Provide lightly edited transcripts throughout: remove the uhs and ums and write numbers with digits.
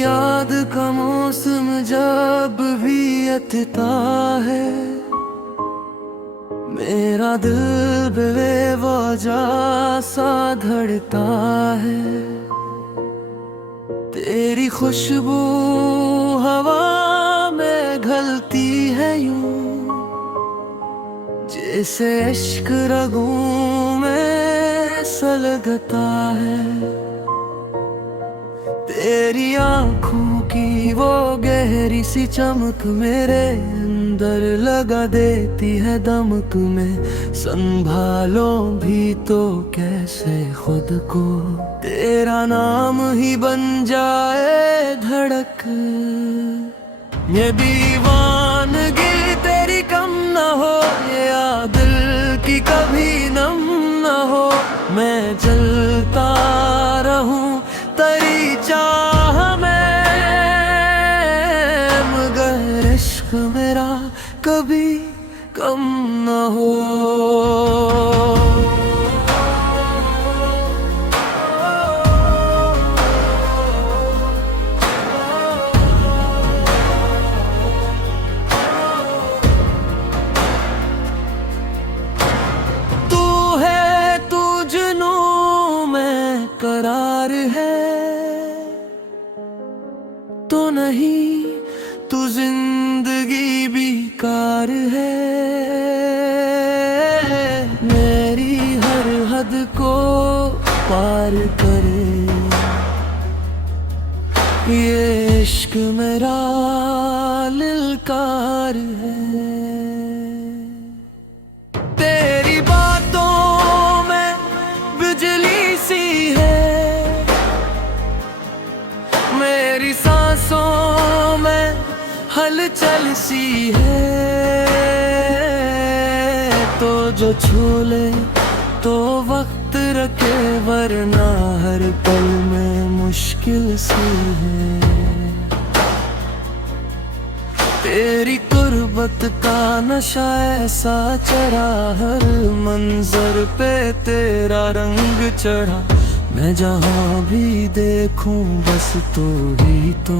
याद का मौसम जब भी अतता है, मेरा दिल बेवजह सा धड़ता है। तेरी खुशबू हवा में घलती है यूं, जैसे इश्क रगों में सलगता है। तेरी आँखों की वो गहरी सी चमक मेरे अंदर लगा देती है दमक में। संभालो भी तो कैसे खुद को, तेरा नाम ही बन जाए धड़क। ये दीवानगी तेरी कम न हो, ये दिल की कभी नम न हो। मैं जलता रहूं तेरी चाह में, मगर इश्क मेरा कभी कम न हो। करार है तो नहीं, तू जिंदगी बेकार है। मेरी हर हद को पार करे ये इश्क मेरा लिलकार है। तेरी बातों में बिजली सी है, मेरी सांसों में हलचल सी है। तो जो छू ले तो वक्त रखे, वरना हर पल में मुश्किल सी है। तेरी कुर्बत का नशा ऐसा चढ़ा, हर मंजर पे तेरा रंग चढ़ा। मैं जहाँ भी देखूं बस तू ही तो,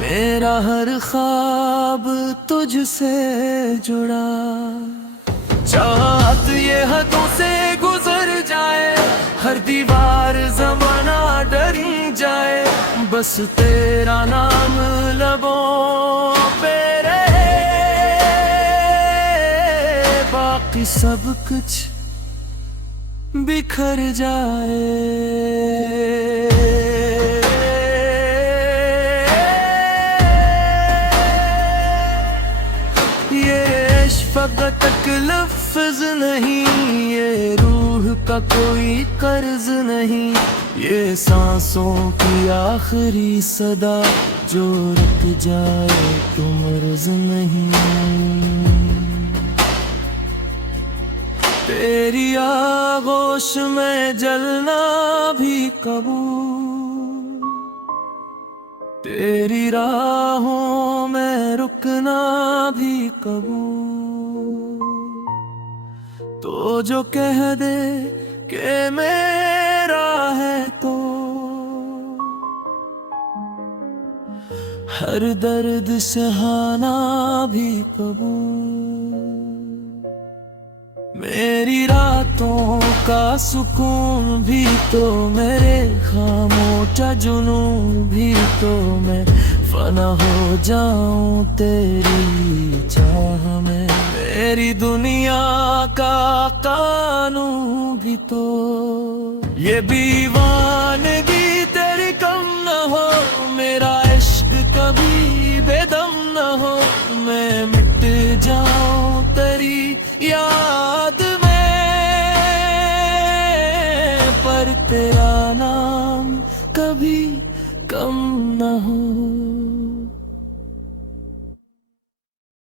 मेरा हर ख्वाब तुझसे जुड़ा। चाहत ये हदों से गुजर जाए, हर दीवार ज़माना डर जाए। बस तेरा नाम लबों पे रहे, बाकी सब कुछ बिखर जाए। ये शफ़क़त लफ्ज़ नहीं, ये रूह का कोई कर्ज नहीं। ये सांसों की आखिरी सदा जो रुक जाए तो मर्ज़ नहीं। तेरी आगोश में जलना भी कबूल, तेरी राहों में रुकना भी कबूल। तो जो कह दे कि मेरा है तो, हर दर्द सहाना भी कबूल। मेरी रातों का सुकून भी तो, मेरे खामोचा जुनून भी तो। मैं फना हो जाऊं तेरी चाह में, मेरी दुनिया का कानून भी तो। ये दीवानगी तेरी कम न हो, मेरा इश्क कभी बेदम न हो। मैं मिट जाऊं तेरी याद में, पर तेरा नाम कभी कम न हो।